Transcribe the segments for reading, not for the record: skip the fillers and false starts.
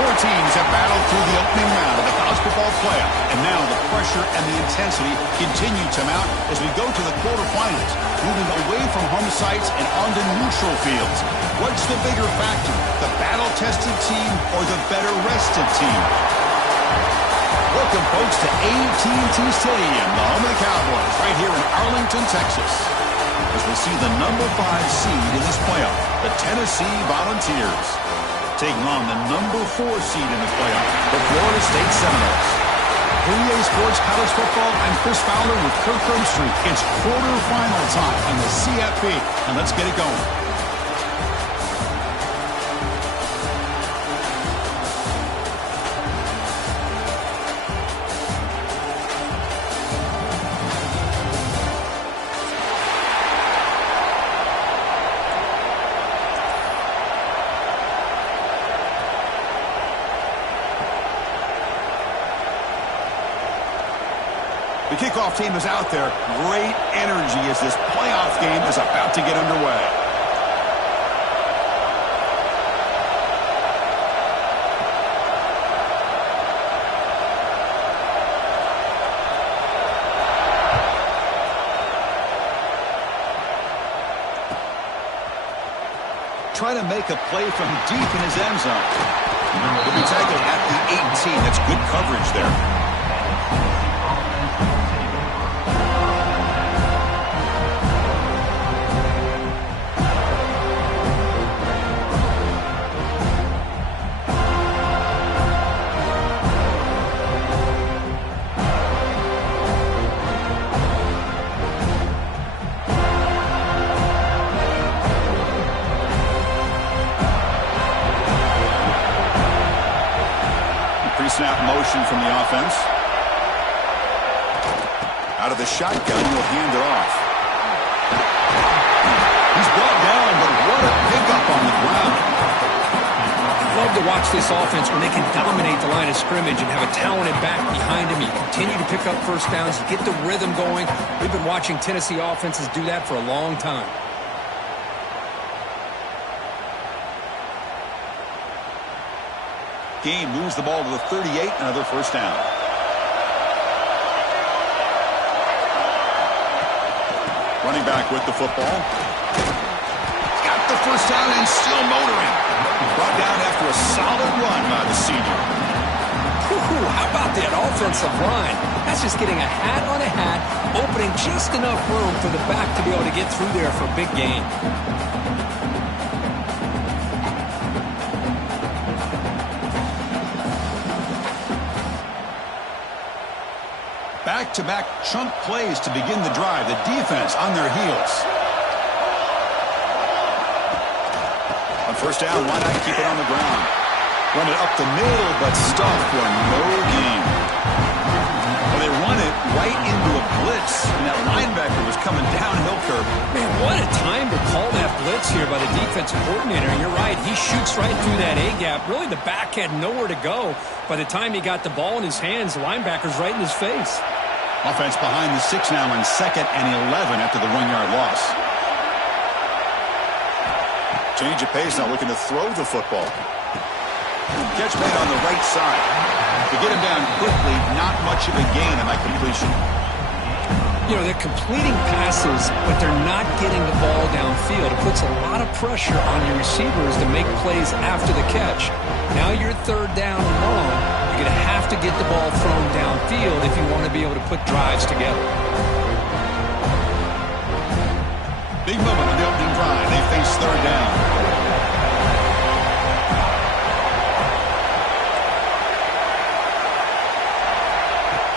Four teams have battled through the opening round of the college football playoff, and now the pressure and the intensity continue to mount as we go to the quarterfinals, moving away from home sites and onto neutral fields. What's the bigger factor, the battle-tested team or the better-rested team? Welcome, folks, to AT&T Stadium, the home of the Cowboys, right here in Arlington, Texas, as we see the number 5 seed in this playoff, the Tennessee Volunteers, taking on the number 4 seed in the playoff, the Florida State Seminoles. For EA Sports College Football, I'm Chris Fowler with Kirk Herbstreit. It's quarterfinal time on the CFP, and let's get it going. The kickoff team is out there. Great energy as this playoff game is about to get underway. Trying to make a play from deep in his end zone. He'll be tackled at the 18. That's good coverage there. Snap motion from the offense. Out of the shotgun, will hand it off. He's brought down, but what a pickup on the ground. I love to watch this offense when they can dominate the line of scrimmage and have a talented back behind him. You continue to pick up first downs, you get the rhythm going. We've been watching Tennessee offenses do that for a long time. Game moves the ball to the 38, another first down. Running back with the football. Got the first down and still motoring. Brought down after a solid run by the senior. How about that offensive line? That's just getting a hat on a hat, opening just enough room for the back to be able to get through there for a big gain. Back-to-back chunk plays to begin the drive. The defense on their heels. On first down, why not keep it on the ground? Run it up the middle, but stuffed for no gain. Well, they run it right into a blitz, and that linebacker was coming downhill curve. Man, what a time to call that blitz here by the defensive coordinator. And you're right, he shoots right through that A-gap. Really, the back had nowhere to go. By the time he got the ball in his hands, the linebacker's right in his face. Offense behind the 6 now in 2nd and 11 after the 1-yard loss. Change of pace, now looking to throw the football. Catch made on the right side. To get him down quickly, not much of a gain on that completion. You know, they're completing passes, but they're not getting the ball downfield. It puts a lot of pressure on your receivers to make plays after the catch. Now you're 3rd down and long. You're going to have to get the ball thrown downfield if you want to be able to put drives together. Big moment on the opening drive. They face 3rd down.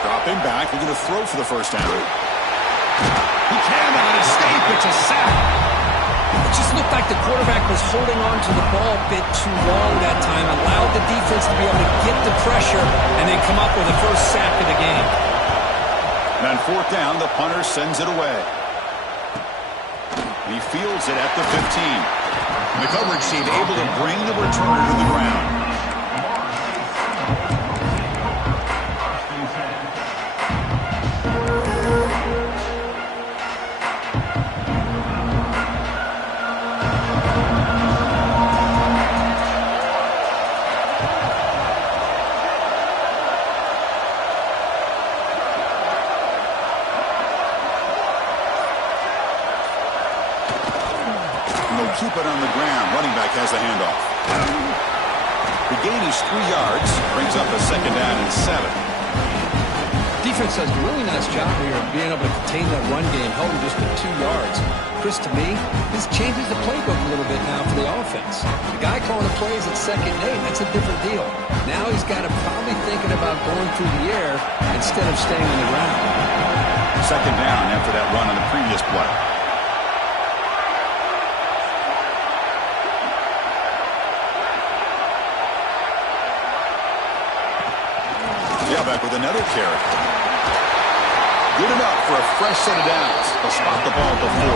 Dropping back, looking to throw for the first down. He cannot escape. It's a sack. It just looked like the quarterback was holding on to the ball a bit too long that time, allowed the defense to be able to get the pressure, and they come up with the first sack of the game. And on 4th down, the punter sends it away. He fields it at the 15. The coverage team able to bring the returner to the ground. keep it on the ground. Running back has the handoff. The gain is 3 yards. Brings up a second down and 7. Defense does a really nice job here of being able to contain that run game, holding just to 2 yards. Chris, to me, this changes the playbook a little bit now for the offense. The guy calling the plays at 2nd and 8, that's a different deal. Now he's got to probably thinking about going through the air instead of staying on the ground. Second down after that run on the previous play. Yeah, back with another carry. Good enough for a fresh set of downs. They'll spot the ball at the 40.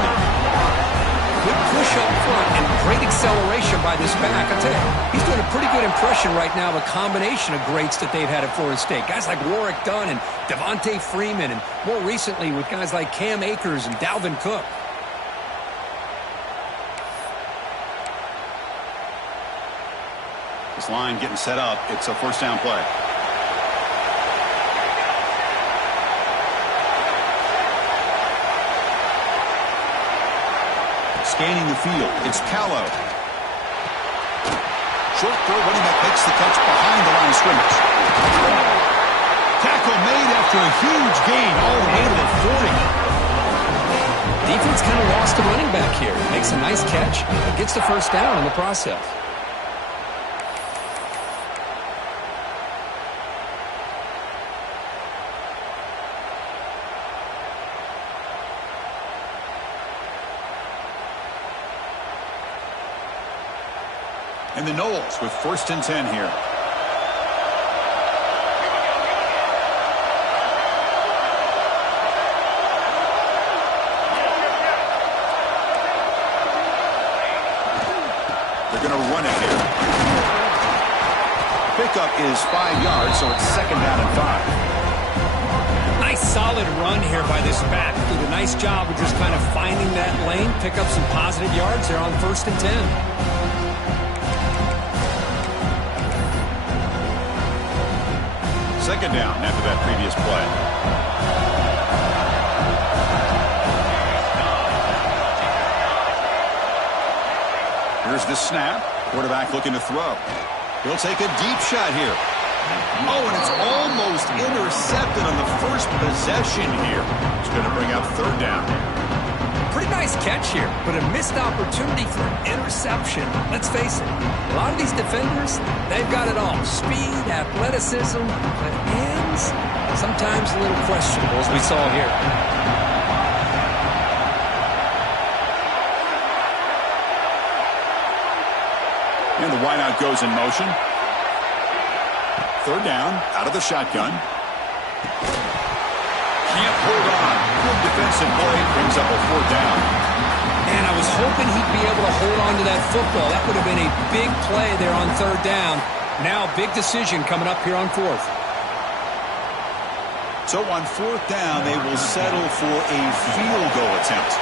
Good push up front and great acceleration by this back. I tell you, he's doing a pretty good impression right now of a combination of greats that they've had at Florida State. Guys like Warrick Dunn and Devontae Freeman, and more recently with guys like Cam Akers and Dalvin Cook. This line getting set up. It's a first down play. Scanning the field, it's Callow. Short throw, running back makes the catch behind the line of scrimmage. Tackle made after a huge gain all the way to the 40. Defense kind of lost the running back here. Makes a nice catch, but gets the first down in the process. And the Noles with 1st and 10 here. They're going to run it here. Pickup is 5 yards, so it's 2nd down and 5. Nice solid run here by this back. Did a nice job of just kind of finding that lane, pick up some positive yards there on 1st and 10. Second down after that previous play. Here's the snap. Quarterback looking to throw. He'll take a deep shot here. Oh, and it's almost intercepted on the first possession here. It's going to bring up 3rd down. Pretty nice catch here, but a missed opportunity for an interception. Let's face it, a lot of these defenders, they've got it all. Speed, athleticism, but hands, sometimes a little questionable, as we saw here. And the wideout goes in motion. 3rd down, out of the shotgun. Can't hold on. Good defensive play. Brings up a 4th down. And I was hoping he'd be able to hold on to that football. That would have been a big play there on 3rd down. Now, big decision coming up here on 4th. So on 4th down, they will settle for a field goal attempt.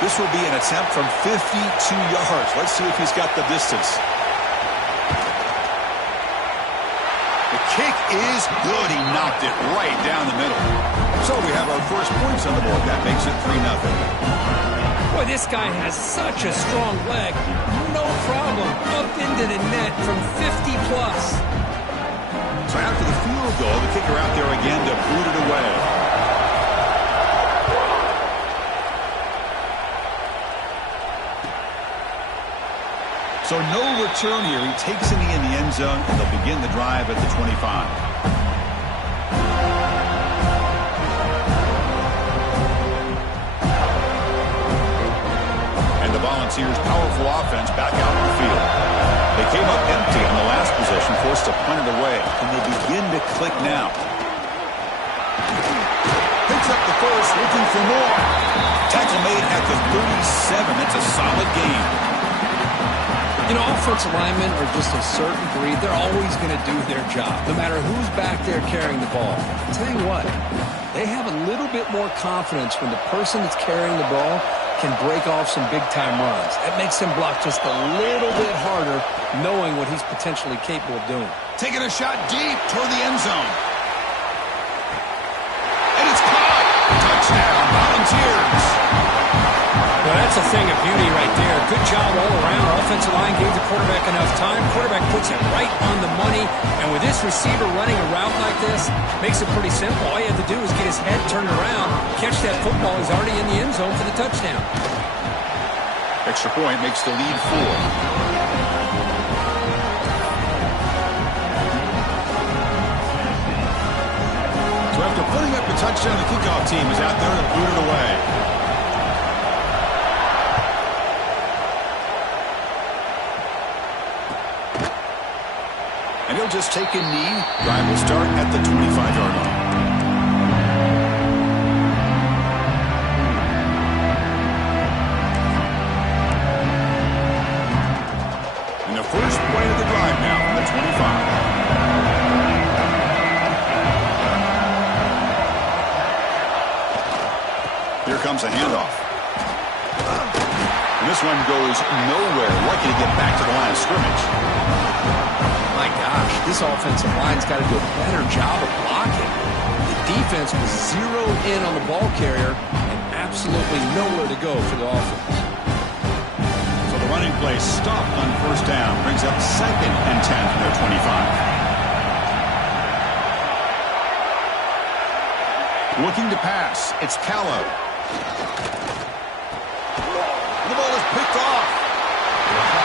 This will be an attempt from 52 yards. Let's see if he's got the distance. The kick is good. He knocked it right down the middle. So we have our first points on the board. That makes it 3-0. Boy, this guy has such a strong leg. No problem. Up into the net from 50 plus. So after the field goal, the kicker out there again to boot it away. So no return here. He takes it in the end zone, and they'll begin the drive at the 25. Volunteers' powerful offense back out on the field. They came up empty on the last possession, forced to punt it away, and they begin to click now. Picks up the first, looking for more. Tackle made at the 37. That's a solid gain. You know, offensive linemen are just a certain breed. They're always going to do their job, no matter who's back there carrying the ball. I'll tell you what, they have a little bit more confidence when the person that's carrying the ball can break off some big-time runs. That makes him block just a little bit harder, knowing what he's potentially capable of doing. Taking a shot deep toward the end zone. And it's caught. Touchdown, Volunteers. Well, that's a thing of beauty right there. Good job all around. Offensive line gave the quarterback enough time. Quarterback puts it right on the money. And with this receiver running a route like this, makes it pretty simple. All you have to do is get his head turned around, catch that football. He's already in the end zone for the touchdown. Extra point makes the lead 4. So after putting up a touchdown, the kickoff team is out there to boot it away. And he'll just take a knee. Drive will start at the 25-yard line. And the first play of the drive now from the 25. Here comes a handoff. And this one goes nowhere. Lucky to get back to the line of scrimmage. My gosh, this offensive line's got to do a better job of blocking. The defense was zeroed in on the ball carrier and absolutely nowhere to go for the offense. So the running play stopped on first down. Brings up 2nd and 10 from their 25. Looking to pass. It's Callow. The ball is picked off.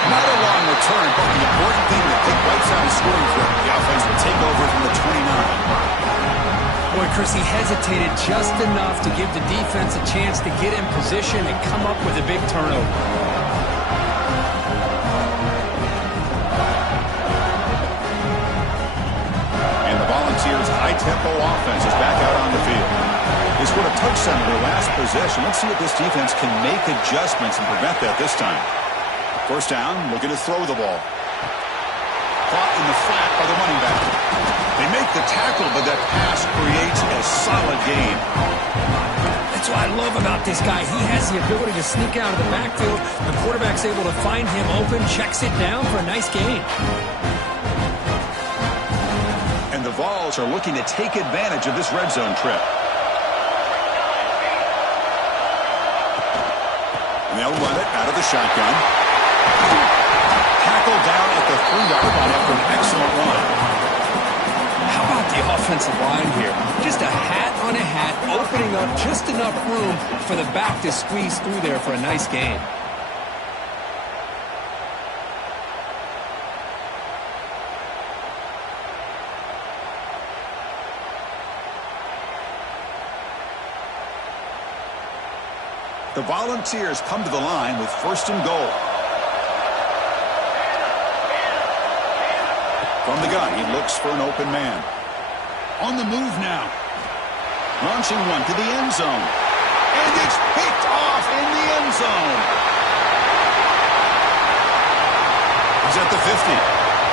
Not a long return, but the important thing to pick right side of scoring for the offense will take over from the 29. Boy, Chris, he hesitated just enough to give the defense a chance to get in position and come up with a big turnover. And the Volunteers' high-tempo offense is back out on the field. They scored a touchdown in their last possession. Let's see if this defense can make adjustments and prevent that this time. First down, looking to throw the ball. Caught in the flat by the running back. They make the tackle, but that pass creates a solid gain. That's what I love about this guy. He has the ability to sneak out of the backfield. The quarterback's able to find him open, checks it down for a nice gain. And the Vols are looking to take advantage of this red zone trip. And they'll run it out of the shotgun. Tackled down at the 3-yard line after an excellent run. How about the offensive line here? Just a hat on a hat, opening up just enough room for the back to squeeze through there for a nice gain. The Volunteers come to the line with 1st and goal. From the gun, he looks for an open man. On the move now. Launching one to the end zone. And it's picked off in the end zone. He's at the 50.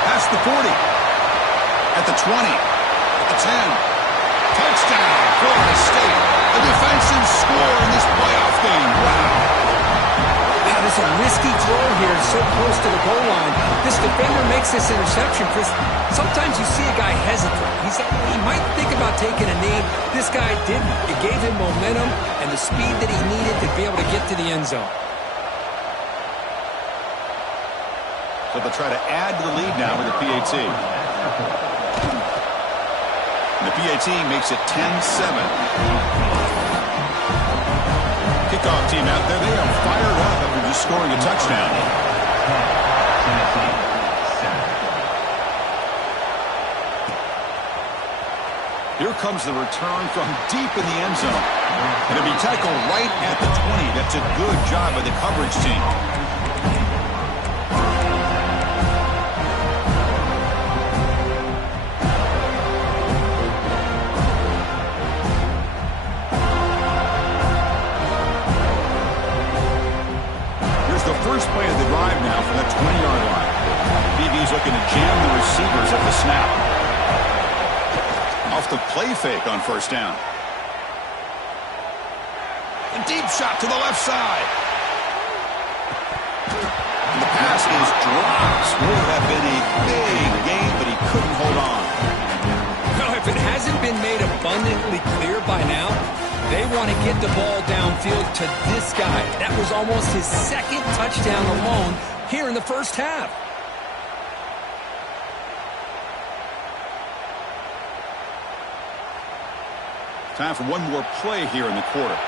Past the 40. At the 20. At the 10. Touchdown, Florida State. A defensive score in this playoff game. Wow. Wow, this is a risky throw here, so close to the goal line. This defender makes this interception, Chris. Sometimes you see a guy hesitate. He might think about taking a knee. This guy didn't. It gave him momentum and the speed that he needed to be able to get to the end zone. So they'll try to add to the lead now with the PAT. And the PAT makes it 10-7. Kickoff team out there, they are fired up after just scoring a touchdown. Here comes the return from deep in the end zone. And it'll be tackled right at the 20. That's a good job by the coverage team. First play of the drive now from the 20-yard line. BB's looking to jam the receivers at the snap. Off the play fake on first down. A deep shot to the left side. And the pass is dropped. Would have been a big gain, but he couldn't hold on. No, if it hasn't been made abundantly clear by now, they want want to get the ball downfield to this guy. That was almost his second touchdown alone here in the first half. Time for one more play here in the quarter.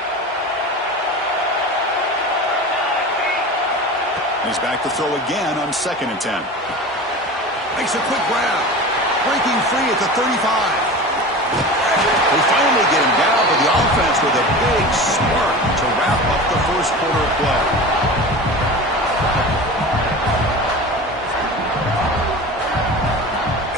He's back to throw again on 2nd and 10. Makes a quick grab. Breaking free at the 35. They finally get him down, but the offense with a big spark to wrap up the first quarter of play.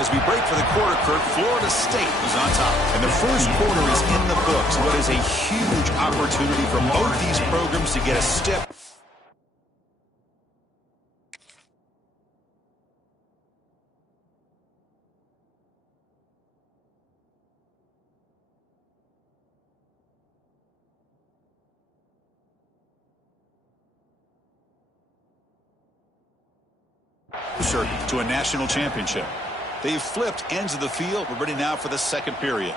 As we break for the quarter, Kirk, Florida State is on top. And the first quarter is in the books. What is a huge opportunity for both these programs to get a step. To a national championship. They've flipped ends of the field. We're ready now for the second period.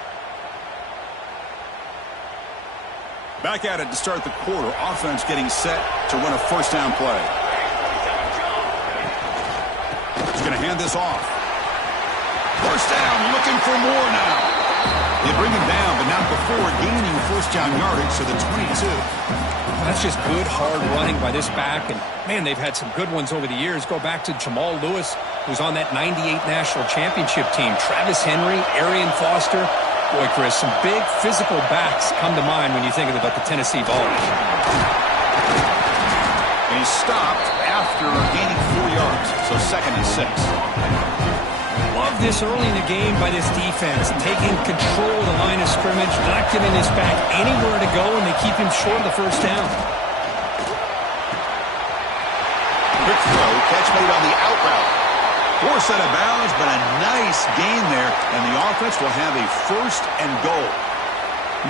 Back at it to start the quarter. Offense getting set to run a first down play. He's going to hand this off. First down, looking for more now. They bring him down, but not before gaining first down yardage to the 22. That's just good, hard running by this back. And, man, they've had some good ones over the years. Go back to Jamal Lewis, who's on that 98 national championship team. Travis Henry, Arian Foster. Boy, Chris, some big physical backs come to mind when you think about the Tennessee Vols. And he's stopped after gaining 4 yards, so 2nd and 6. Love this early in the game by this defense, taking control of the line of scrimmage, not giving this back anywhere to go, and they keep him short of the first down. Quick throw, catch made on the out route. Forced out of bounds, but a nice gain there, and the offense will have a first and goal.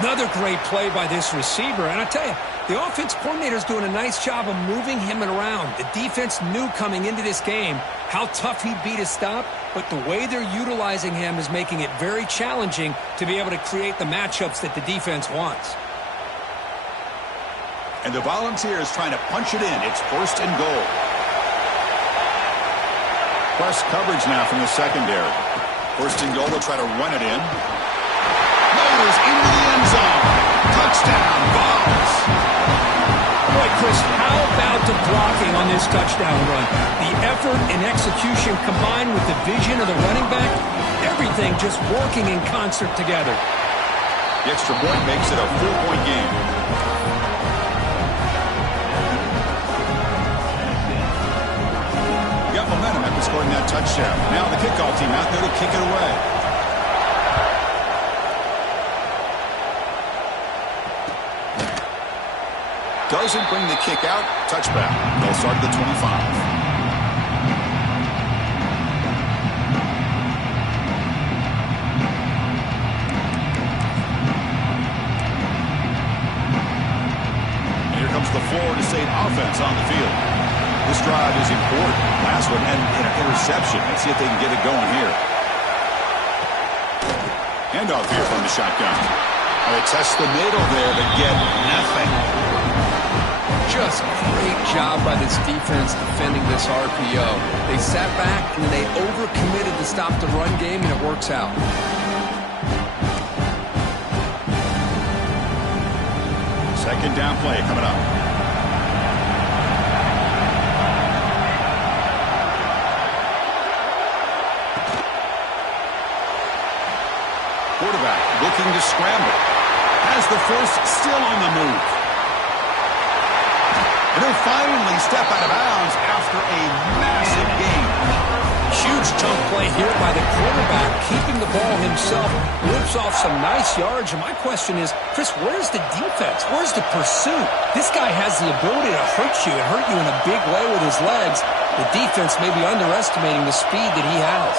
Another great play by this receiver, and I tell you, the offense coordinator's doing a nice job of moving him around. The defense knew coming into this game how tough he'd be to stop, but the way they're utilizing him is making it very challenging to be able to create the matchups that the defense wants. And the Volunteers trying to punch it in. It's first and goal. Press coverage now from the secondary. First and goal, they'll try to run it in. Motors into the end zone. Touchdown, Vols. Boy, Chris, how about the blocking on this touchdown run? The effort and execution combined with the vision of the running back, everything just working in concert together. The extra point makes it a 4-point game. You got momentum after scoring that touchdown. Now the kickoff team out there to kick it away. Doesn't bring the kick out. Touchback. They'll start at the 25. And here comes the Florida State offense on the field. This drive is important. Last one and an interception. Let's see if they can get it going here. Handoff here from the shotgun. They test the middle there, but get nothing. Just great job by this defense defending this RPO. They sat back and they overcommitted to stop the run game, and it works out. Second down play coming up. Quarterback looking to scramble. Has the first, still on the move. And they'll finally step out of bounds after a massive gain. Huge chunk play here by the quarterback, keeping the ball himself, rips off some nice yards. And my question is, Chris, where's the defense? Where's the pursuit? This guy has the ability to hurt you and hurt you in a big way with his legs. The defense may be underestimating the speed that he has.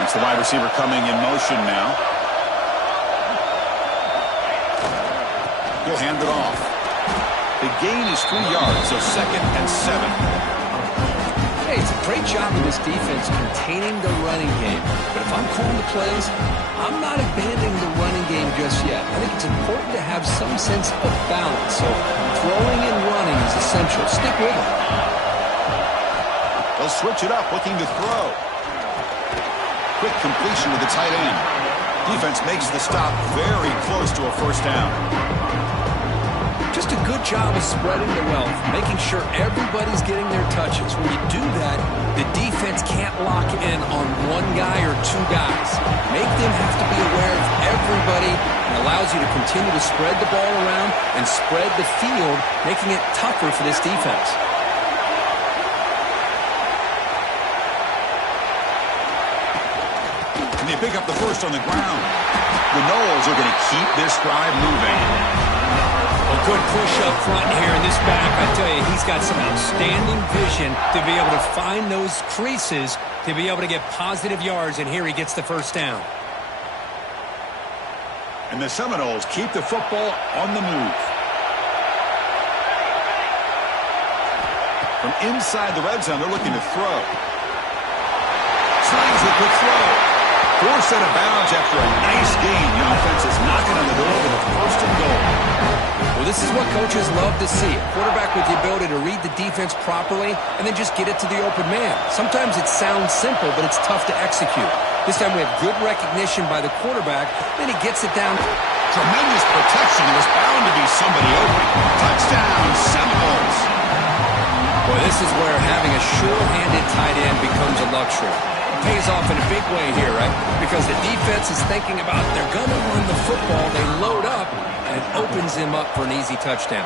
That's the wide receiver coming in motion now. He'll hand it off. The gain is 3 yards, so 2nd and 7. Hey, it's a Great job of this defense containing the running game. But if I'm calling the plays, I'm not abandoning the running game just yet. I think it's important to have some sense of balance. So throwing and running is essential. Stick with it. They'll switch it up, looking to throw. Quick completion to the tight end. Defense makes the stop very close to a first down. Just a good job of spreading the wealth, making sure everybody's getting their touches. When you do that, the defense can't lock in on one guy or two guys. Make them have to be aware of everybody and allows you to continue to spread the ball around and spread the field, making it tougher for this defense. And they pick up the first on the ground. The Noles are going to keep this drive moving. A good push up front here in this back. I tell you, he's got some outstanding vision to be able to find those creases to be able to get positive yards, and here he gets the first down. And the Seminoles keep the football on the move. From inside the red zone, they're looking to throw. Slings the quick throw. Forced out of bounds after a nice gain. The offense is knocking on the door with a first and goal. Well, this is what coaches love to see. A quarterback with the ability to read the defense properly and then just get it to the open man. Sometimes it sounds simple, but it's tough to execute. This time we have good recognition by the quarterback. Then he gets it down. Tremendous protection. There was bound to be somebody open. Touchdown, Seminoles. Boy, this is where having a sure-handed tight end becomes a luxury. Pays off in a big way here, right? Because the defense is thinking about they're going to run the football. They load up, and it opens him up for an easy touchdown.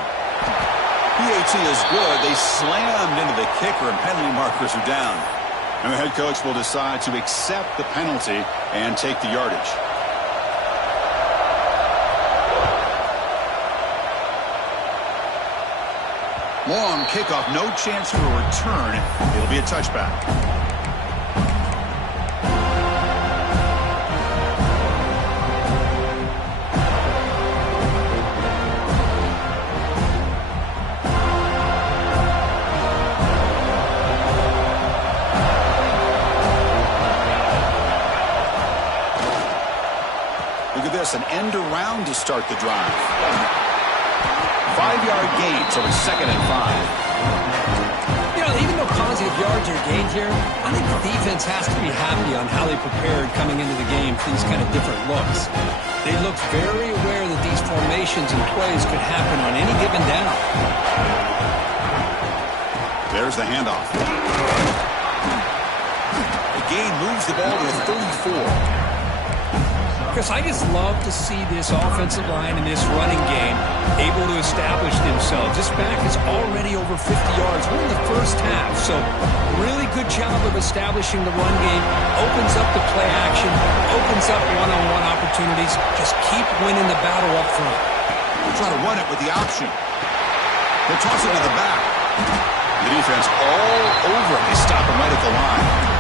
PAT is good. They slammed into the kicker, and penalty markers are down. And the head coach will decide to accept the penalty and take the yardage. Long kickoff, no chance for a return. It'll be a touchback. An end around to start the drive. 5-yard gain, so it's 2nd and 5. You know, even though positive yards are gained here, I think the defense has to be happy on how they prepared coming into the game for these kind of different looks. They looked very aware that these formations and plays could happen on any given down. There's the handoff. The gain moves the ball to the 34. Chris, I just love to see this offensive line and this running game able to establish themselves. This back is already over 50 yards. We're in the first half, so really good job of establishing the run game. Opens up the play action, opens up one-on-one opportunities. Just keep winning the battle up front. We'll try to run it with the option. They'll toss it to the back. The defense all over it. They stop him right at the line.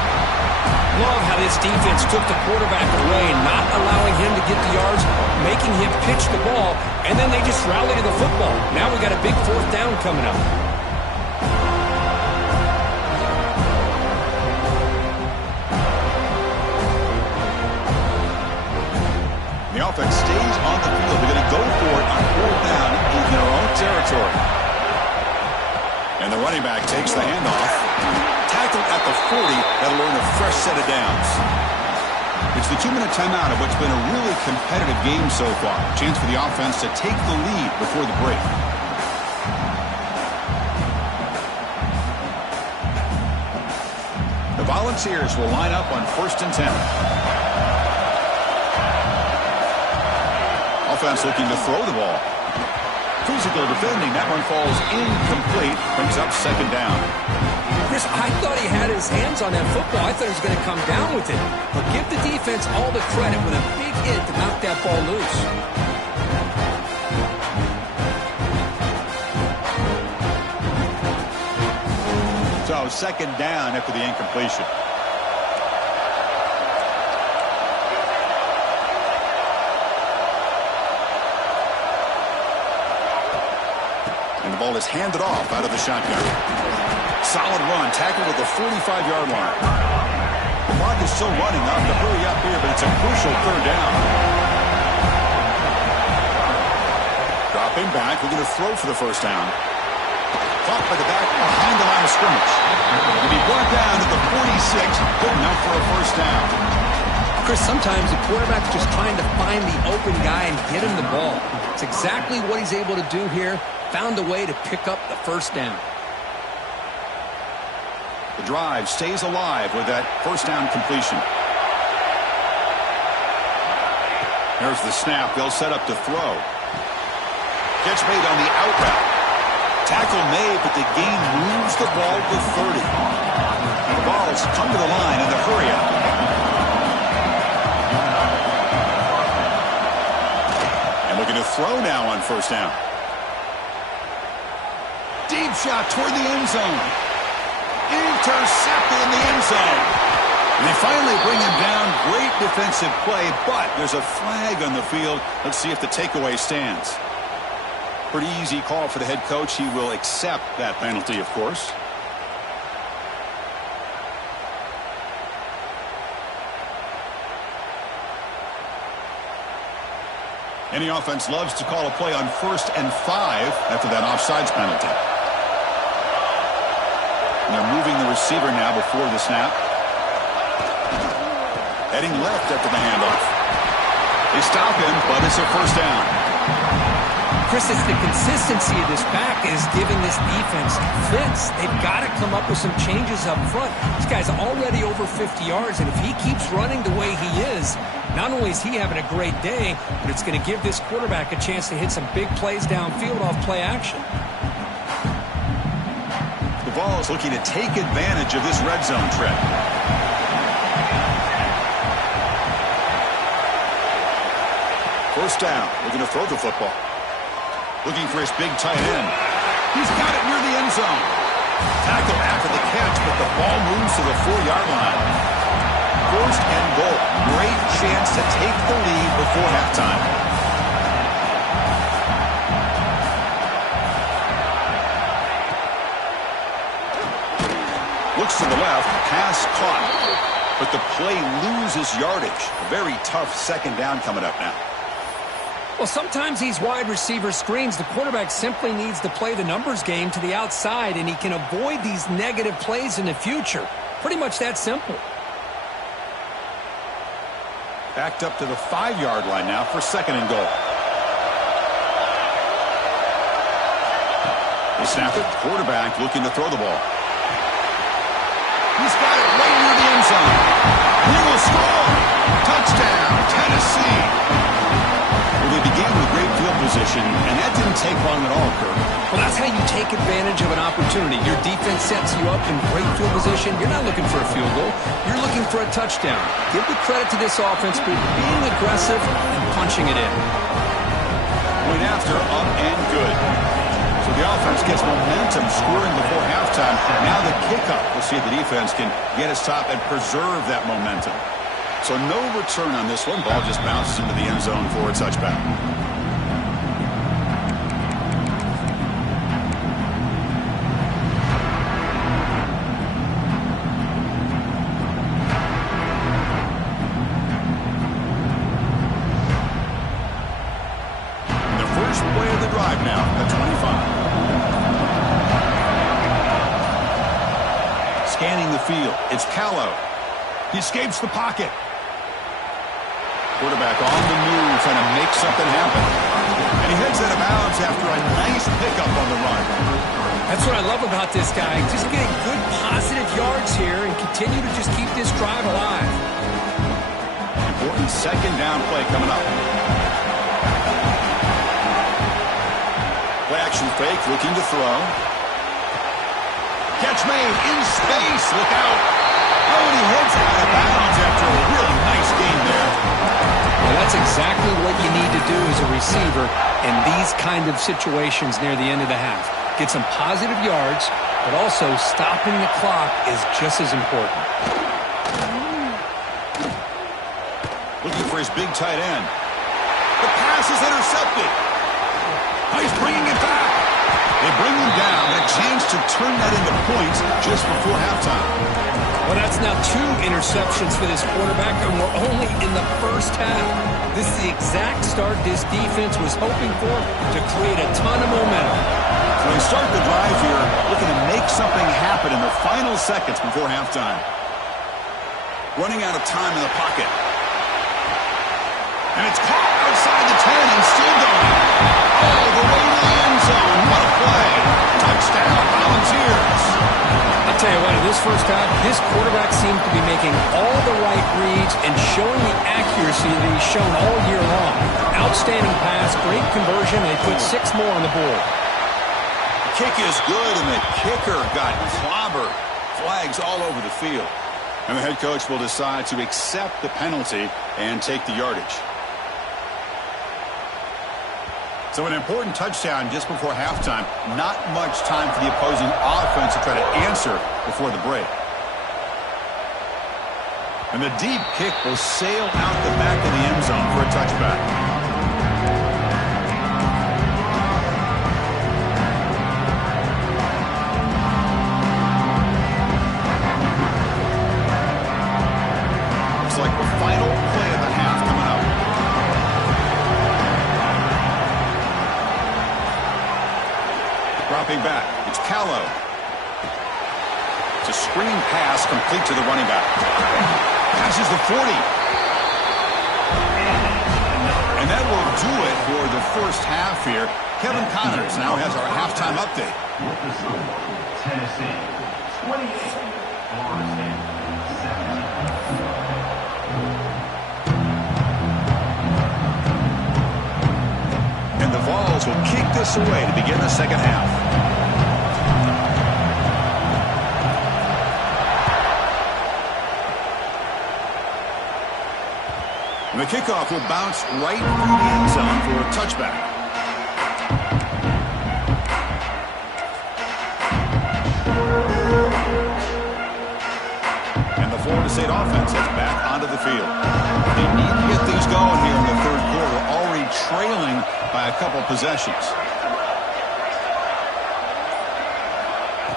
Love how this defense took the quarterback away, not allowing him to get the yards, making him pitch the ball, and then they just rally to the football. Now we got a big fourth down coming up. The offense stays on the field. They're going to go for it on fourth down in their own territory. And the running back takes the handoff. Tackled at the 40, that'll earn a fresh set of downs. It's the 2-minute timeout of what's been a really competitive game so far. Chance for the offense to take the lead before the break. The Volunteers will line up on 1st and 10. Offense looking to throw the ball. Physical defending. That one falls incomplete. Brings up 2nd down. Chris, I thought he had his hands on that football. I thought he was going to come down with it. But give the defense all the credit with a big hit to knock that ball loose. So 2nd down after the incompletion. And the ball is handed off out of the shotgun. Solid run, tackled at the 45-yard line. The clock is still running. Up to hurry up here, but it's a crucial third down. Dropping back, looking to throw for the first down. Caught by the back behind the line of scrimmage. He'll be brought down at the 46. Good enough for a first down. Chris, sometimes the quarterback's just trying to find the open guy and get him the ball. It's exactly what he's able to do here. Found a way to pick up the first down. The drive stays alive with that first down completion. There's the snap. They'll set up to throw. Catch made on the out route. Tackle made, but the gain moves the ball to 30. The ball's come to the line in the hurry up. And looking to throw now on first down. Deep shot toward the end zone. Intercepted in the end zone. And they finally bring him down. Great defensive play, but there's a flag on the field. Let's see if the takeaway stands. Pretty easy call for the head coach. He will accept that penalty, of course. Any offense loves to call a play on 1st and 5 after that offsides penalty. And they're moving the receiver now before the snap. Heading left after the handoff. They stop him, but it's a first down. Chris, it's the consistency of this back is giving this defense fits. They've got to come up with some changes up front. This guy's already over 50 yards, and if he keeps running the way he is, not only is he having a great day, but it's going to give this quarterback a chance to hit some big plays downfield off play action. The ball is looking to take advantage of this red zone trip. First down, looking to throw the football. Looking for his big tight end. He's got it near the end zone. Tackle after the catch, but the ball moves to the 4-yard line. First and goal. Great chance to take the lead before halftime. Looks to the left. Pass caught. But the play loses yardage. A very tough second down coming up now. Well, sometimes these wide receiver screens, the quarterback simply needs to play the numbers game to the outside, and he can avoid these negative plays in the future. Pretty much that simple. Backed up to the 5-yard line now for second and goal. They snap it. Quarterback looking to throw the ball. He's got it right near the end zone. He will score. Touchdown, Tennessee. Well, they began with great field position, and that didn't take long at all, Kirk. Well, that's how you take advantage of an opportunity. Your defense sets you up in great field position. You're not looking for a field goal. You're looking for a touchdown. Give the credit to this offense for being aggressive and punching it in. Point after, up and good. So the offense gets momentum scoring before halftime. Now the kickoff. We'll see if the defense can get a stop and preserve that momentum. So no return on this one. Ball just bounces into the end zone for a touchback. And the first play of the drive now at 25. Scanning the field. It's Callow. He escapes the pocket. Quarterback on the move, trying to make something happen. And he heads out of bounds after a nice pickup on the run. That's what I love about this guy. Just getting good positive yards here and continue to just keep this drive alive. Important second down play coming up. Play action fake, looking to throw. Catch made in space. Look out. Oh, and he heads out of bounds after a really nice game there. Well, that's exactly what you need to do as a receiver in these kind of situations near the end of the half. Get some positive yards, but also stopping the clock is just as important. Looking for his big tight end. The pass is intercepted. Oh, he's bringing it back. They bring him down, a chance to turn that into points just before halftime. Well, that's now 2 interceptions for this quarterback, and we're only in the first half. This is the exact start this defense was hoping for to create a ton of momentum. So they start the drive here, looking to make something happen in the final seconds before halftime. Running out of time in the pocket. And it's caught outside the 10 and still going. All the way to the end zone. What a play. Touchdown, Volunteers. I'll tell you what, in this first half, this quarterback seemed to be making all the right reads and showing the accuracy that he's shown all year long. Outstanding pass, great conversion, and they put 6 more on the board. The kick is good, and the kicker got clobbered. Flags all over the field. And the head coach will decide to accept the penalty and take the yardage. So an important touchdown just before halftime. Not much time for the opposing offense to try to answer before the break. And the deep kick will sail out the back of the end zone for a touchback. Like the final play of the half coming up. Dropping back, it's Callow. It's a screen pass complete to the running back. Passes the 40. And that will do it for the first half here. Kevin Connors now has our halftime update. Tennessee, 28, Florida State, 17. And the Vols will kick this away to begin the second half. And the kickoff will bounce right through the end zone for a touchback. And the Florida State offense is back onto the field. They need to get things going here in the third quarter, already trailing by a couple possessions.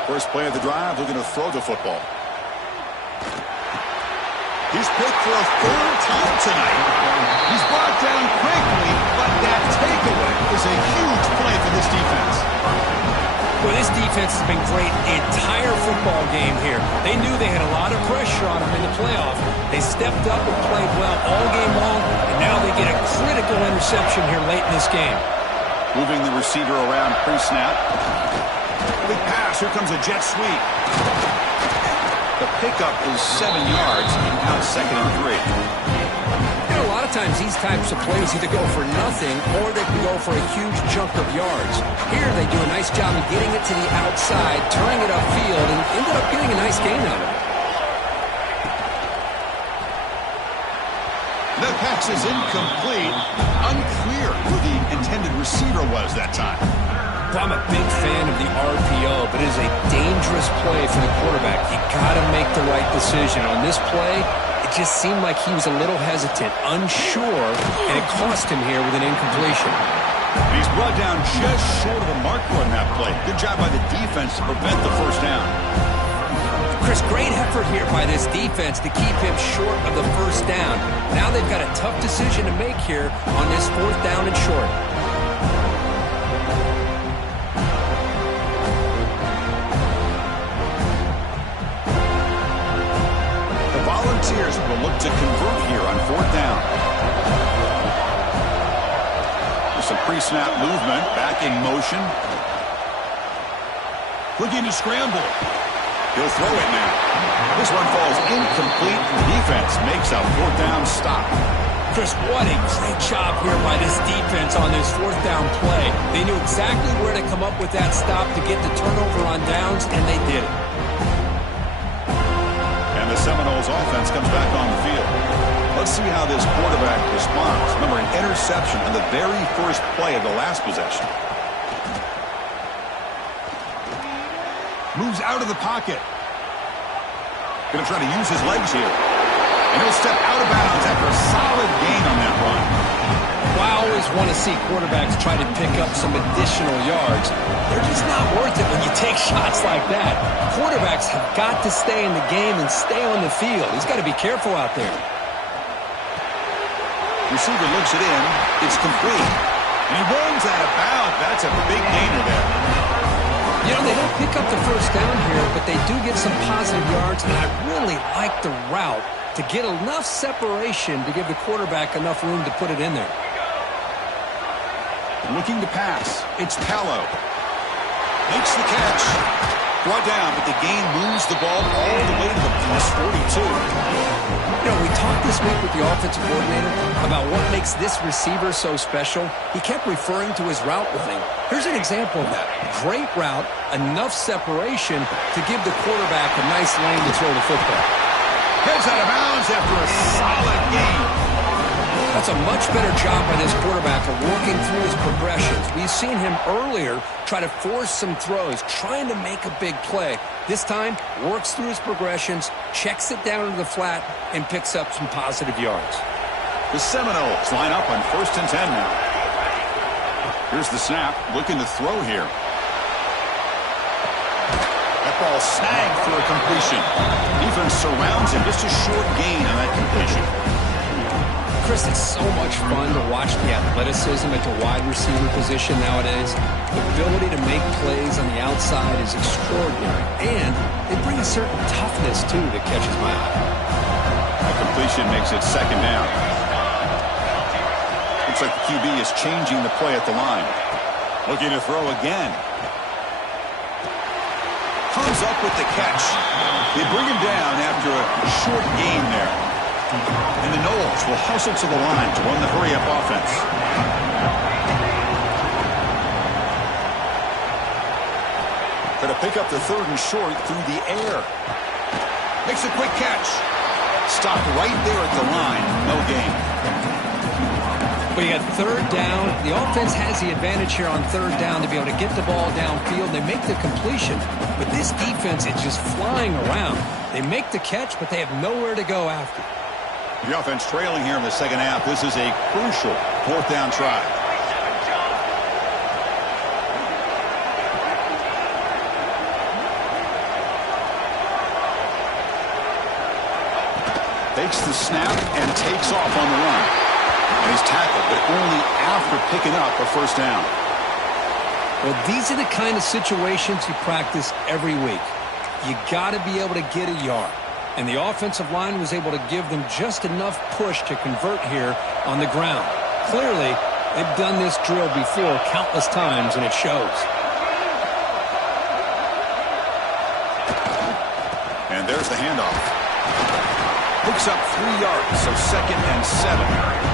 First play of the drive, looking to throw the football. He's picked for a 3rd time tonight. He's brought down quickly, but that takeaway is a huge play for this defense. Well, this defense has been great the entire football game here. They knew they had a lot of pressure on them in the playoff. They stepped up and played well all game long, and now they get a critical interception here late in this game. Moving the receiver around pre-snap. Big pass. Here comes a jet sweep. The pickup is 7 yards, and now it's 2nd and 3. You know, a lot of times these types of plays either go for nothing or they can go for a huge chunk of yards. Here they do a nice job of getting it to the outside, turning it upfield, and ended up getting a nice gain out of it. That pass is incomplete. Unclear who the intended receiver was that time. Well, I'm a big fan of the RPO, but it is a dangerous play for the quarterback. You got to make the right decision. On this play, it just seemed like he was a little hesitant, unsure, and it cost him here with an incompletion. He's brought down just short of the marker on that play. Good job by the defense to prevent the first down. Chris, great effort here by this defense to keep him short of the first down. Now they've got a tough decision to make here on this 4th down and short. The Volunteers will look to convert here on 4th down. With some pre-snap movement, back in motion. Looking to scramble. He'll throw it now. This one falls incomplete. The defense makes a 4th down stop. Chris, what a great job here by this defense on this 4th down play. They knew exactly where to come up with that stop to get the turnover on downs, and they did it. And the Seminoles offense comes back on the field. Let's see how this quarterback responds. Remember, an interception on the very first play of the last possession. Moves out of the pocket. Going to try to use his legs here. And he'll step out of bounds after a solid gain on that run. Well, I always want to see quarterbacks try to pick up some additional yards. They're just not worth it when you take shots like that. Quarterbacks have got to stay in the game and stay on the field. He's got to be careful out there. Receiver looks it in. It's complete. And he runs out of bounds. That's a big gainer there. You know, they don't pick up the first down here, but they do get some positive yards, and I really like the route to get enough separation to give the quarterback enough room to put it in there. Looking to pass. It's Callow. Makes the catch. Brought down, but the gain moves the ball all the way to the +42. You know, we talked this week with the offensive coordinator about what makes this receiver so special. He kept referring to his route running. Here's an example of that. Great route, enough separation to give the quarterback a nice lane to throw the football. Heads out of bounds after a solid gain. That's a much better job by this quarterback of working through his progressions. We've seen him earlier try to force some throws, trying to make a big play. This time, works through his progressions, checks it down to the flat, and picks up some positive yards. The Seminoles line up on 1st and 10 now. Here's the snap, looking to throw here. That ball snagged for a completion. Defense surrounds him, just a short gain on that completion. Chris, it's so much fun to watch the athleticism at the wide receiver position nowadays. The ability to make plays on the outside is extraordinary, and they bring a certain toughness, too, that catches my eye. That completion makes it 2nd down. Looks like the QB is changing the play at the line. Looking to throw again. Comes up with the catch. They bring him down after a short gain there. And the Noles will hustle to the line to run the hurry-up offense. Going to pick up the 3rd and short through the air. Makes a quick catch. Stopped right there at the line. No gain. But you got 3rd down. The offense has the advantage here on 3rd down to be able to get the ball downfield. They make the completion. But this defense is just flying around. They make the catch, but they have nowhere to go after. The offense trailing here in the 2nd half. This is a crucial 4th down try. Takes the snap and takes off on the run. And he's tackled, but only after picking up a 1st down. Well, these are the kind of situations you practice every week. You got to be able to get a yard. And the offensive line was able to give them just enough push to convert here on the ground. Clearly, they've done this drill before countless times, and it shows. And there's the handoff. Picks up 3 yards, so 2nd and 7.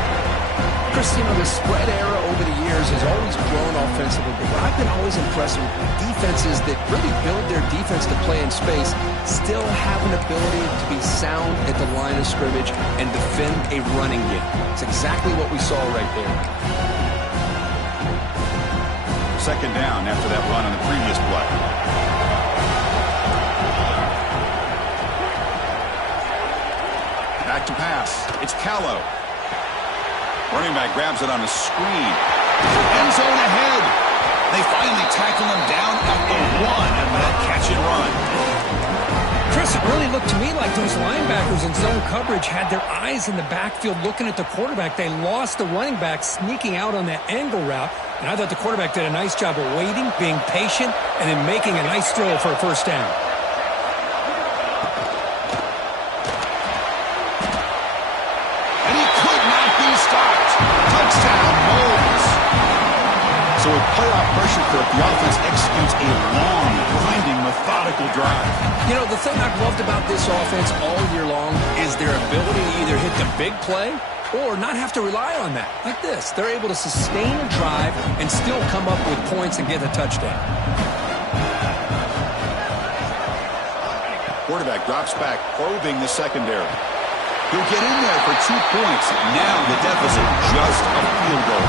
Chris, you know, the spread era over the years has always grown offensively, but I've been always impressed with defenses that really build their defense to play in space, still have an ability to be sound at the line of scrimmage and defend a running game. It's exactly what we saw right there. 2nd down after that run on the previous play. Back to pass. It's Callow. Running back grabs it on a screen. End zone ahead. They finally tackle him down at the 1 after that catch and run. Chris, it really looked to me like those linebackers in zone coverage had their eyes in the backfield looking at the quarterback. They lost the running back sneaking out on that angle route. And I thought the quarterback did a nice job of waiting, being patient, and then making a nice throw for a 1st down. So with playoff pressure cooked, the offense executes a long, grinding, methodical drive. You know, the thing I've loved about this offense all year long is their ability to either hit the big play or not have to rely on that. Like this. They're able to sustain a drive and still come up with points and get a touchdown. Quarterback drops back, probing the secondary. He'll get in there for 2 points. Now the deficit just a field goal.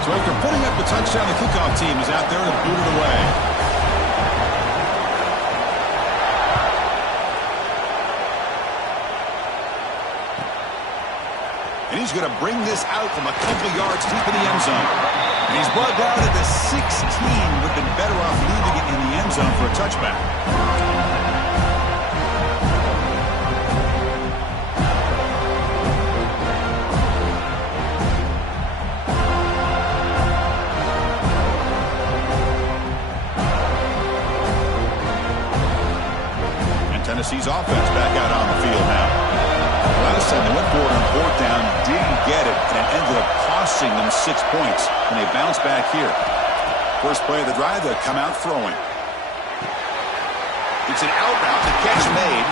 So after putting up the touchdown, the kickoff team is out there to boot it away. And he's going to bring this out from a couple yards deep in the end zone. And he's brought down at the 16. Would have been better off leaving it in the end zone for a touchback. Tennessee's offense back out on the field now. Last time they went for it on fourth down, didn't get it, and it ended up costing them 6 points when they bounce back here. First play of the drive, they'll come out throwing. It's an out route, the catch made.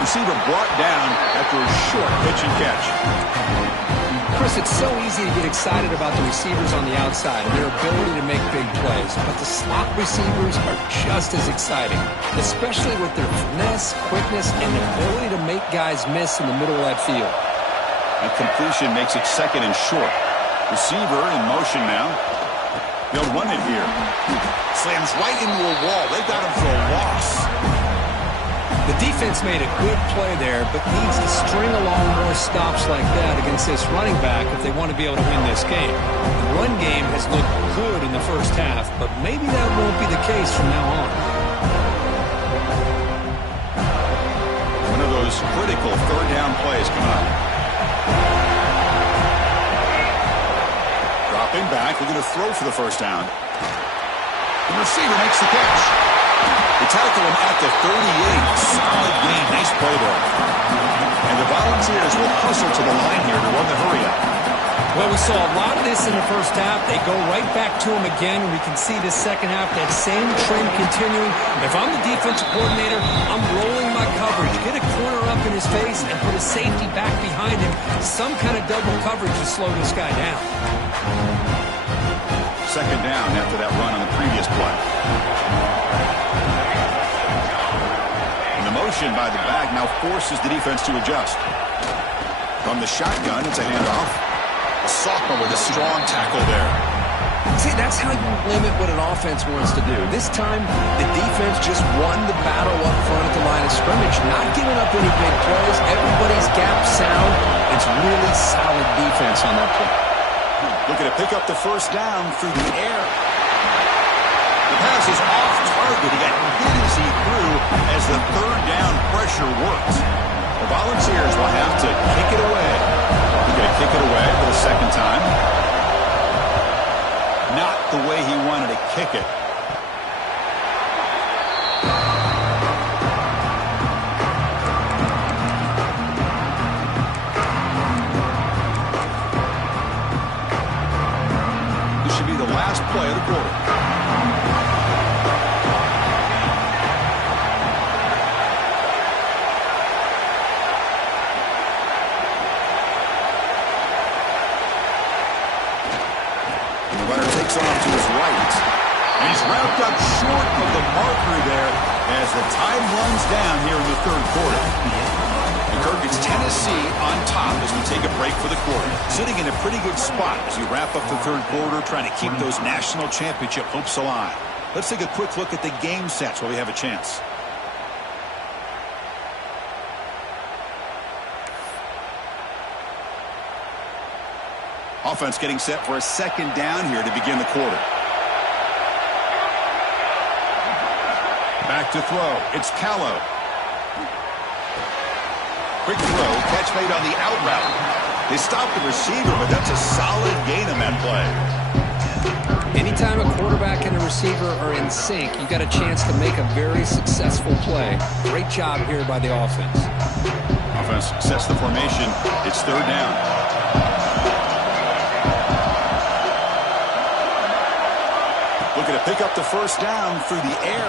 Receiver brought down after a short pitch and catch. Chris, it's so easy to get excited about the receivers on the outside and their ability to make big plays, but the slot receivers are just as exciting, especially with their finesse, quickness, and ability to make guys miss in the middle of that field. A completion makes it second and short. Receiver in motion now. They'll run it here. Slams right into a wall. They got him for a loss. The defense made a good play there, but needs to string along more stops like that against this running back if they want to be able to win this game. The run game has looked good in the first half, but maybe that won't be the case from now on. One of those critical third down plays coming up. Dropping back, looking to throw for the first down. The receiver makes the catch. They tackle him at the 38. Solid gain. Nice play there. And the Volunteers will hustle to the line here to run the hurry-up. Well, we saw a lot of this in the first half. They go right back to him again, and we can see the second half, that same trend continuing. If I'm the defensive coordinator, I'm rolling my coverage. Get a corner up in his face and put a safety back behind him. Some kind of double coverage to slow this guy down. Second down after that run on the previous play. Motion by the back now forces the defense to adjust. From the shotgun, it's a handoff. A sophomore with a strong tackle there. See, that's how you limit what an offense wants to do. This time, the defense just won the battle up front at the line of scrimmage, not giving up any big plays. Everybody's gap sound. It's really solid defense on that play. Looking to pick up the first down through the air. The pass is off target. He got hit as he threw as the third down pressure worked. The Volunteers will have to kick it away. They're going to kick it away for the second time. Not the way he wanted to kick it. This should be the last play of the quarter. Off to his right. And he's wrapped up short of the marker there as the time runs down here in the third quarter. And Kirk, it's Tennessee on top as we take a break for the quarter. Sitting in a pretty good spot as we wrap up the third quarter, trying to keep those national championship hopes alive. Let's take a quick look at the game sets while we have a chance. Offense getting set for a second down here to begin the quarter. Back to throw. It's Callow. Quick throw. Catch made on the out route. They stopped the receiver, but that's a solid gain on that play. Anytime a quarterback and a receiver are in sync, you got a chance to make a very successful play. Great job here by the offense. Offense sets the formation. It's third down. Looking to pick up the first down through the air.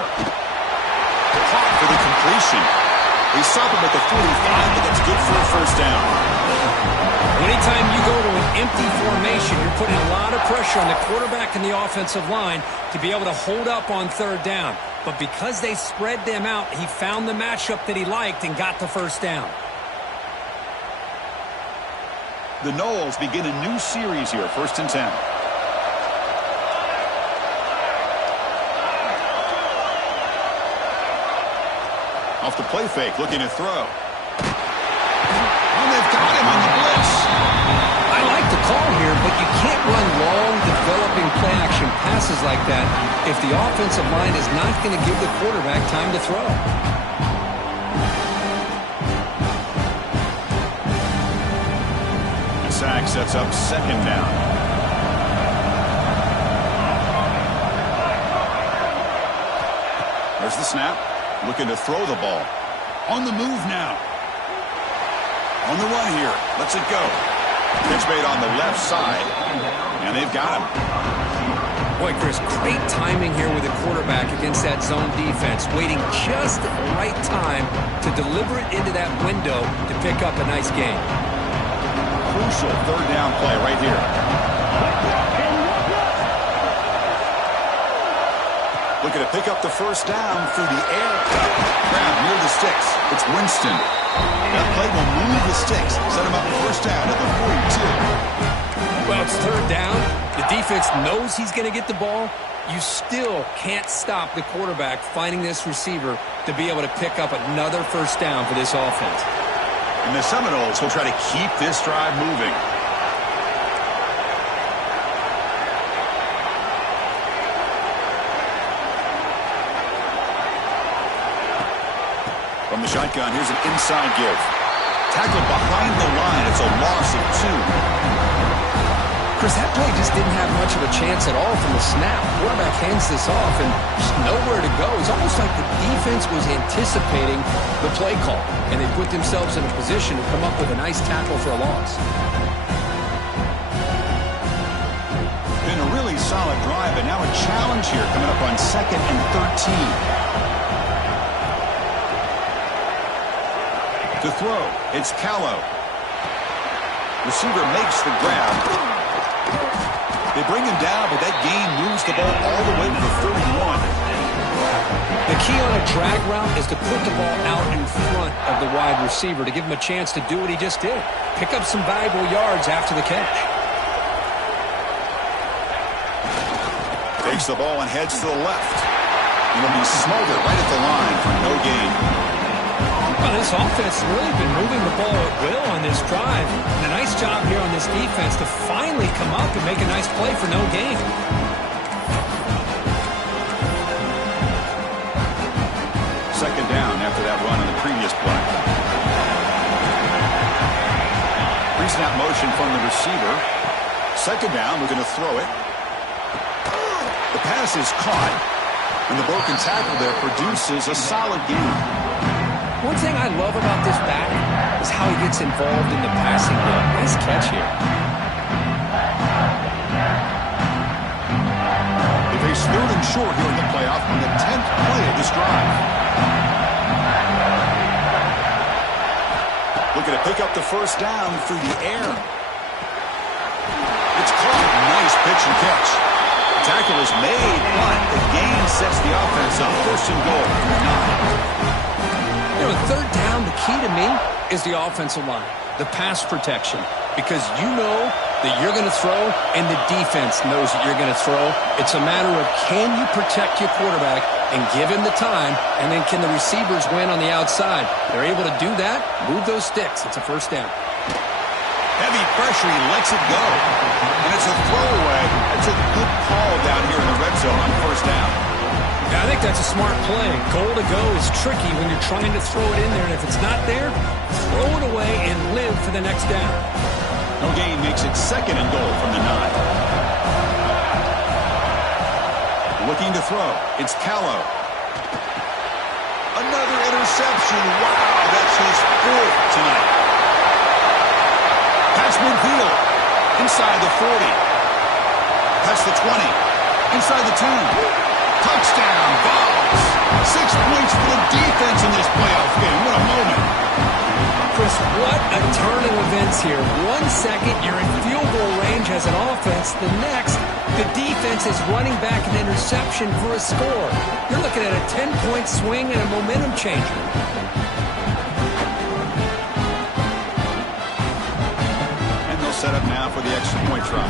Caught for the completion. They stop him at the 45, but that's good for a first down. Anytime you go to an empty formation, you're putting a lot of pressure on the quarterback and the offensive line to be able to hold up on third down. But because they spread them out, he found the matchup that he liked and got the first down. The Noles begin a new series here, 1st and 10. Off the play fake, looking to throw. And they've got him on the blitz. passes like that if the offensive line is not going to give the quarterback time to throw. The sack sets up second down. There's the snap. Looking to throw the ball. On the move now. On the run here. Lets it go. Pitch made on the left side. And they've got him. Boy, Chris, great timing here with the quarterback against that zone defense. Waiting just at the right time to deliver it into that window to pick up a nice gain. Crucial third down play right here. Looking to pick up the first down through the air. Grab near the sticks. It's Winston. That play will move the sticks. Set him up first down at the 42. Well, it's third down. The defense knows he's going to get the ball. You still can't stop the quarterback finding this receiver to be able to pick up another first down for this offense. And the Seminoles will try to keep this drive moving. From the shotgun, here's an inside give. Tackled behind the line. It's a loss of 2. Chris, that play just didn't have much of a chance at all from the snap. Quarterback hands this off and just nowhere to go. It's almost like the defense was anticipating the play call, and they put themselves in a position to come up with a nice tackle for a loss. Been a really solid drive, and now a challenge here coming up on 2nd and 13. To throw, it's Callow. Receiver makes the grab. They bring him down, but that gain moves the ball all the way to the 31. The key on a drag route is to put the ball out in front of the wide receiver to give him a chance to do what he just did. Pick up some valuable yards after the catch. Takes the ball and heads to the left. It'll be smothered right at the line for no gain. Well, this offense has really been moving the ball at will on this drive. And a nice job here on this defense to finally come up and make a nice play for no gain. Second down after that run on the previous play. Pre-snap motion from the receiver. Second down, we're going to throw it. The pass is caught, and the broken tackle there produces a solid gain. One thing I love about this back is how he gets involved in the passing game. Nice catch here. They face third and short here in the playoff on the 10th play of this drive. Looking to pick up the first down through the air. It's caught. Nice pitch and catch. The tackle is made, but the gain sets the offense up. First and goal from the 9. You know, third down, the key to me is the offensive line, the pass protection, because you know that you're going to throw and the defense knows that you're going to throw. It's a matter of can you protect your quarterback and give him the time, and then can the receivers win on the outside? They're able to do that, move those sticks. It's a first down. Heavy pressure, he lets it go. And it's a throwaway. That's a good call down here in the red zone on first down. I think that's a smart play. Goal to go is tricky when you're trying to throw it in there, and if it's not there, throw it away and live for the next down. No gain makes it second and goal from the 9. Looking to throw. It's Callow. Another interception. Wow, that's his 4th tonight. Pass midfield. Inside the 40. Past the 20. Inside the 10. Touchdown, Vols. 6 points for the defense in this playoff game. What a moment. Chris, what a turn of events here. 1 second, you're in field goal range as an offense. The next, the defense is running back an interception for a score. You're looking at a 10-point swing and a momentum changer. And they'll set up now for the extra point try.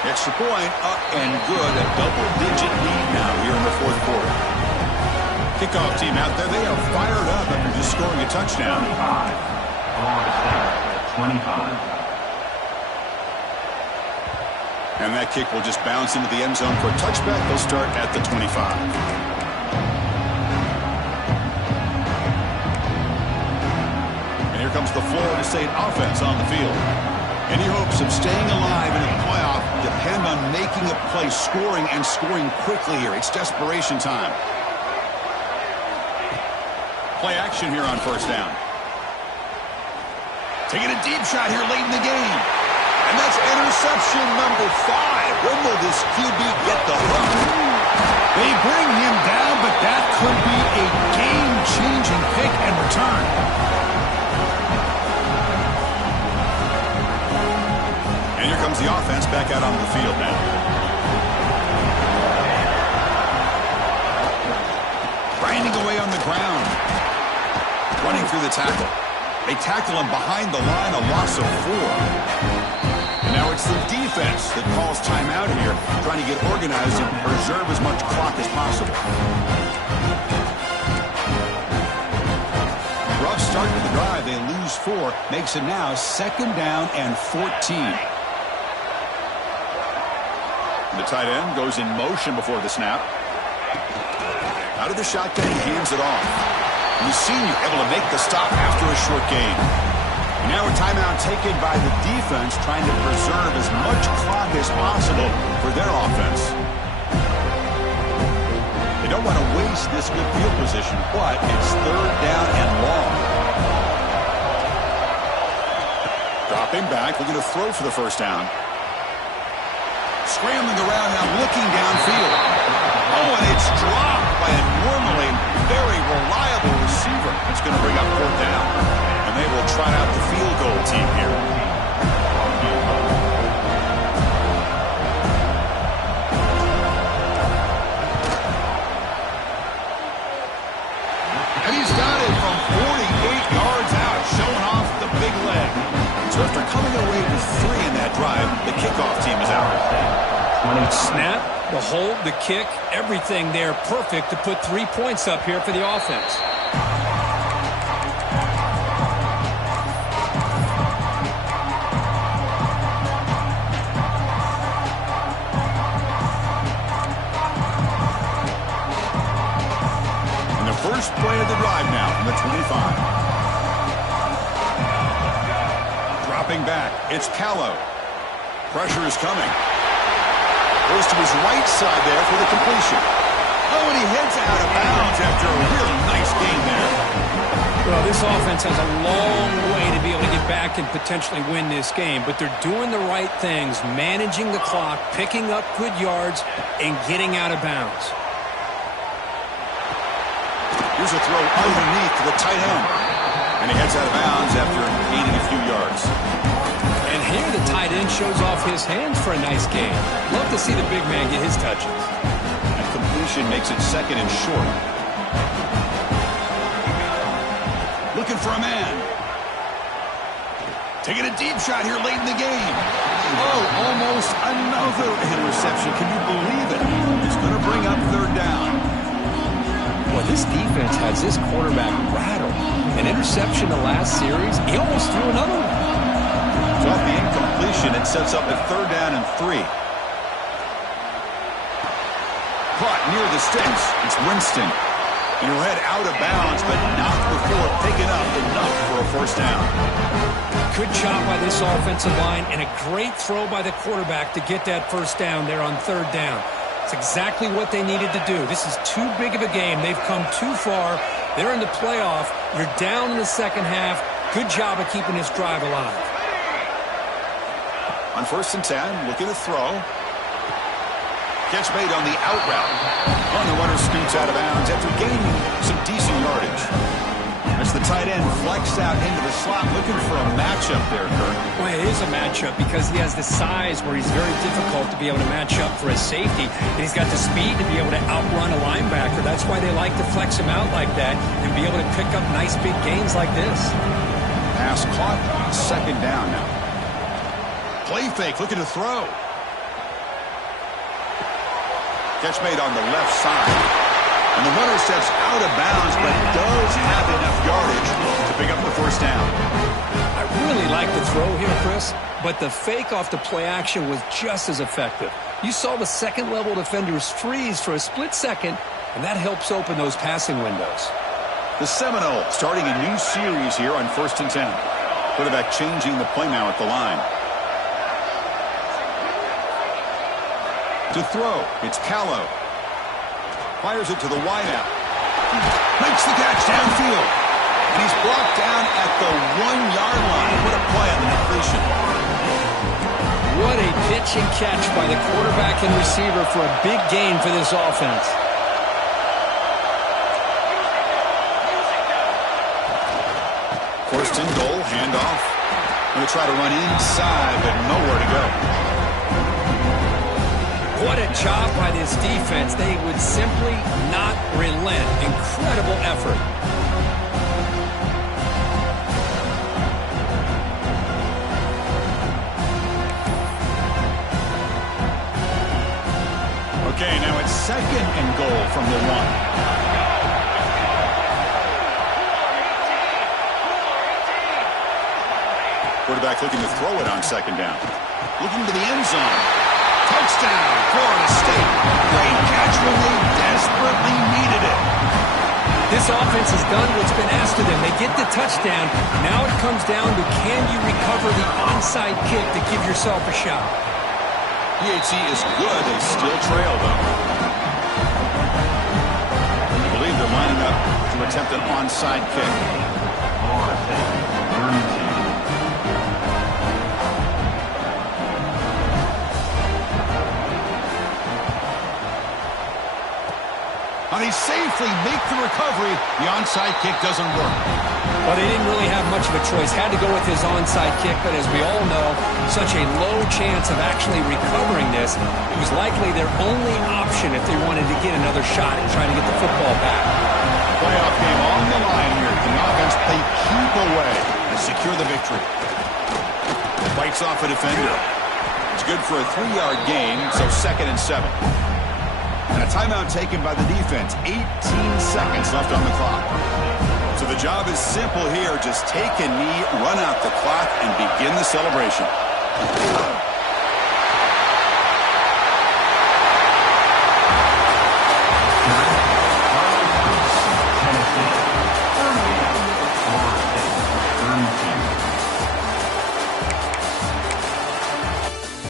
Extra point, up and good. A double-digit lead now here in the 4th quarter. Kickoff team out there, they are fired up after just scoring a touchdown. 25. And that kick will just bounce into the end zone for a touchback. They'll start at the 25. And here comes the Florida State offense on the field. Any hopes of staying alive in a playoff depend on making a play, scoring, and scoring quickly here. It's desperation time. Play action here on first down. Taking a deep shot here late in the game. And that's interception number 5. When will this QB get the hook? They bring him down, but that could be a game-changing pick and return. And here comes the offense back out on the field now. Grinding away on the ground. Running through the tackle. They tackle him behind the line, a loss of 4. And now it's the defense that calls timeout here, trying to get organized and preserve as much clock as possible. Rough start to the drive. They lose 4. Makes it now 2nd down and 14. The tight end goes in motion before the snap. Out of the shotgun, he hands it off. And the senior able to make the stop after a short gain. And now a timeout taken by the defense, trying to preserve as much clock as possible for their offense. They don't want to waste this good field position, but it's 3rd down and long. Dropping back, looking to throw for the first down. Scrambling around now, looking downfield. Oh, and it's dropped by a normally very reliable receiver. It's going to bring up 4th down. And they will try out the field goal team here. And he's got it from 48 yards out, showing off the big leg. So after coming away with 3 in that drive, the kickoff team is out. Snap, the hold, the kick, everything there perfect to put 3 points up here for the offense. And the first play of the drive now from the 25. Dropping back, it's Callow. Pressure is coming. Goes to his right side there for the completion. Oh, and he heads out of bounds after a really nice game there. Well, this offense has a long way to be able to get back and potentially win this game, but they're doing the right things, managing the clock, picking up good yards, and getting out of bounds. Here's a throw underneath to the tight end. And he heads out of bounds after gaining a few yards. And here the tight end shows off his hands for a nice game. Love to see the big man get his touches. And completion makes it 2nd and short. Looking for a man. Taking a deep shot here late in the game. Oh, almost another interception. Can you believe it? It's going to bring up 3rd down. Well, this defense has this quarterback rattled. An interception the last series, he almost threw another one. So off the incompletion, it sets up a 3rd down and 3. Caught near the sticks. It's Winston. And he'll head out of bounds, but not before picking up enough for a 1st down. Good job by this offensive line and a great throw by the quarterback to get that 1st down there on 3rd down. It's exactly what they needed to do. This is too big of a game. They've come too far. They're in the playoff. You're down in the 2nd half. Good job of keeping this drive alive. On 1st and 10, looking to throw. Catch made on the out route. On the runner scoots out of bounds after gaining some decent yardage. As the tight end flexed out into the slot, looking for a matchup there, Kurt. Well, it is a matchup because he has the size where he's very difficult to be able to match up for his safety. And he's got the speed to be able to outrun a linebacker. That's why they like to flex him out like that and be able to pick up nice big gains like this. Pass caught, 2nd down now. Play fake, looking to throw. Catch made on the left side. And the runner steps out of bounds, but does have enough yardage to pick up the 1st down. I really really like the throw here, Chris, but the fake off the play action was just as effective. You saw the second-level defenders freeze for a split second, and that helps open those passing windows. The Seminoles starting a new series here on 1st and 10. Quarterback changing the play now at the line. To throw, it's Callow. Fires it to the wideout. Makes the catch downfield. And he's brought down at the 1-yard line. What a play on the completion. What a pitch and catch by the quarterback and receiver for a big gain for this offense. First and goal, handoff. Going to try to run inside, but nowhere to go. What a job by this defense. They would simply not relent. Incredible effort. Okay, now it's 2nd and goal from the 1. Quarterback looking to throw it on 2nd down. Looking to the end zone. Touchdown, Florida State. Great catch when they desperately needed it. This offense has done what's been asked of them. They get the touchdown. Now it comes down to, can you recover the onside kick to give yourself a shot? PHC is good. They still trail, though. I believe they're lining up to attempt an onside kick. Florida State, 32. They safely make the recovery. The onside kick doesn't work. Well, they didn't really have much of a choice. Had to go with his onside kick, but as we all know, such a low chance of actually recovering this. It was likely their only option if they wanted to get another shot at trying to get the football back. Playoff game on the line here. The offense, they keep away and secure the victory. Bites off a defender. It's good for a 3-yard gain, so 2nd and 7. And a timeout taken by the defense. 18 seconds left on the clock. So the job is simple here. Just take a knee, run out the clock, and begin the celebration.